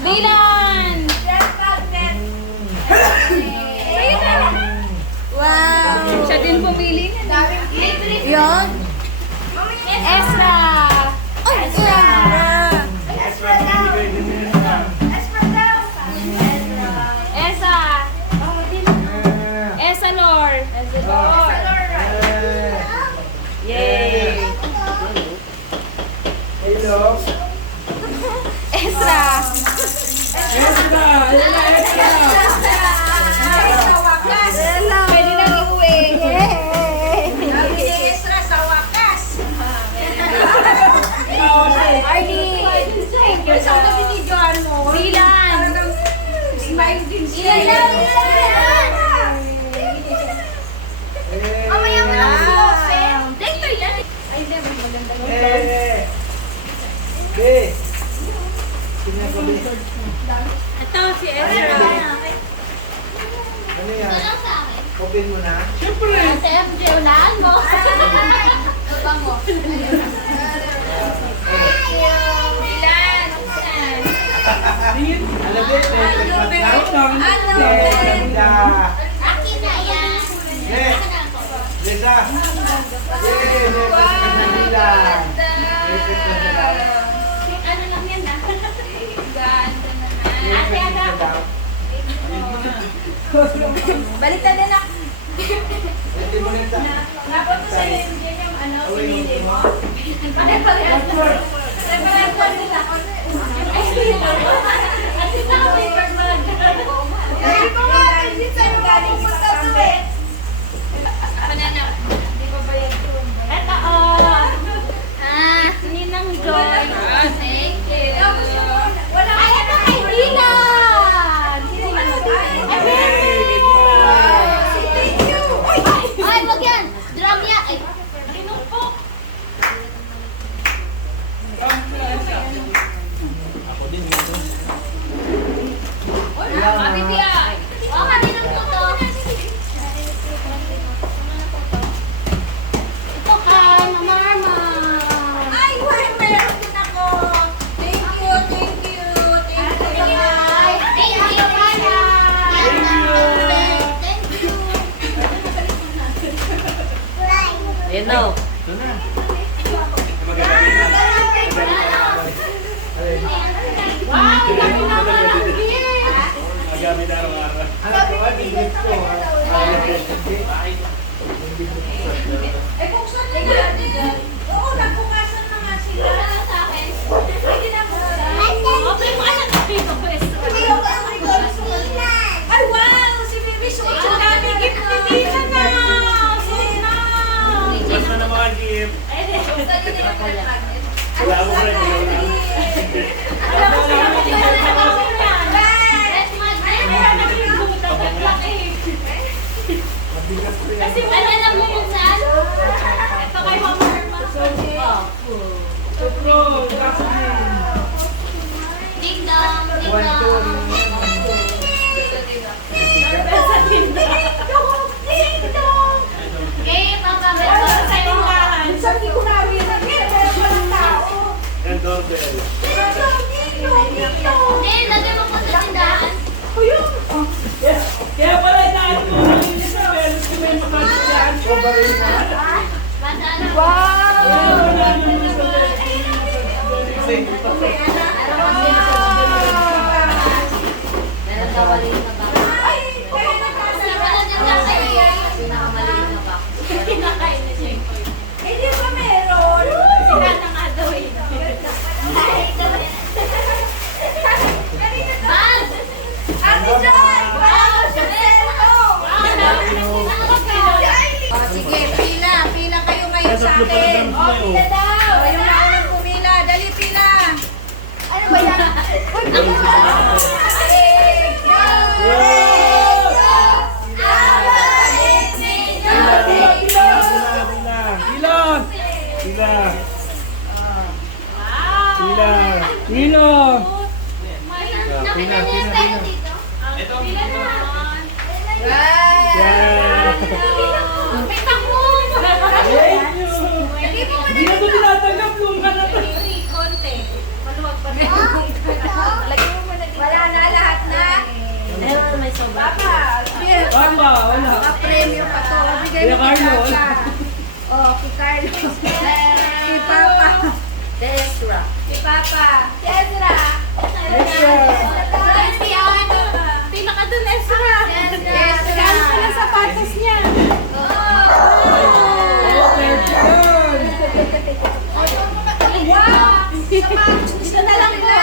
Dylan! Wow! Siya din pumili. Yun? Ezra! Oh, Ezra! Esa! Esa Lor! Yay! Hello. Ezra! Extra! Extra! Pwede nang iuwi. Arnie! Thank you so much. Dylan! Mamaya mo lang si Jose. Eh! Eh! Tingnan ko din. Ito si Ezra. Ano yan? Open mo na? Ate MJ, unahan mo. Baba mo. Alam din, Akin na yan. Lisa! Yay! Ano lang yan na? Baliktad din ako. Napunta sa MJ yung ano, pinili mo. Hindi ko nga, hindi sa'yo galing punta to eh. Ito Ninang Joy. Thank you. Ay, ito kay Dylan! Thank you! Ay, wag yan! Drum yan! Ay, Rinukpok. Mabibiyay. oh, kaninang to to? Ito kay Mama Arma. Ay, meron din ako. Thank you, thank you, thank you. Thank you, Mama. Thank you. Ayun daw. Ito na. Wow, laki naman ang gift. Magamit araw-araw. Ano ko? Gift ko. Eh, buksan na natin. Oo, nagbukasan na nga sila. Sa akin. Hindi na buksan. Open mo anak ko dito, pwesto. Ay, wow! Si Bibi Suot. Ang dami gift ni Tita na. Suot na. Basta na mga gift. Wala mo rin. Alam mo siya, Mabigas ko yan. Kasi wala lang bubuksan. Ito kay Mama Irma. Ding dong, ding One, two, dong. Ding dong. Okay, pangkamera ko sa tindahan. Sabi ko na rin, meron pa ng tao. And doorbell. Ding dong, ding dong, ding dong. Hindi, lagay mo po sa tindahan. Kaya pala dahil mo malinis na meron ko may makasyan. Coverin mo. Masana. Meron daw maliit na ba? Ay, kaya nakasya. Wala dyan lang kayo. Pinakamaliit na ba? Kinakain na siya. Hindi ba meron? Sira na nga daw eh. Bag! Ate Joy! Wow! Chanel ko! Oh, sige, pila. Pila kayo ngayon sa akin. Oh, pila daw. Oh, yung naunang pumila. Dali, pila. Ano ba yan? Sila. Sila. Nino! Pina. Pila naman. Yeah. May pangmong! Thank you! Hindi na ito tinatanggap, lunga na ito. Konti. Maluwag pa rin. Lagyan mo muna dito. pa, wala. Naka-premyo pa to. Bigay Kuya mo kay Carlo. Papa. Oh, kay Carlos. Kay Papa. Desra. Kay Papa. Ezra. Pila ka dun, Ezra. Ezra. Gano'n pa ng sapatos niya. Oh, 30 yun. Wow! Sapatos, gusto na lang ko.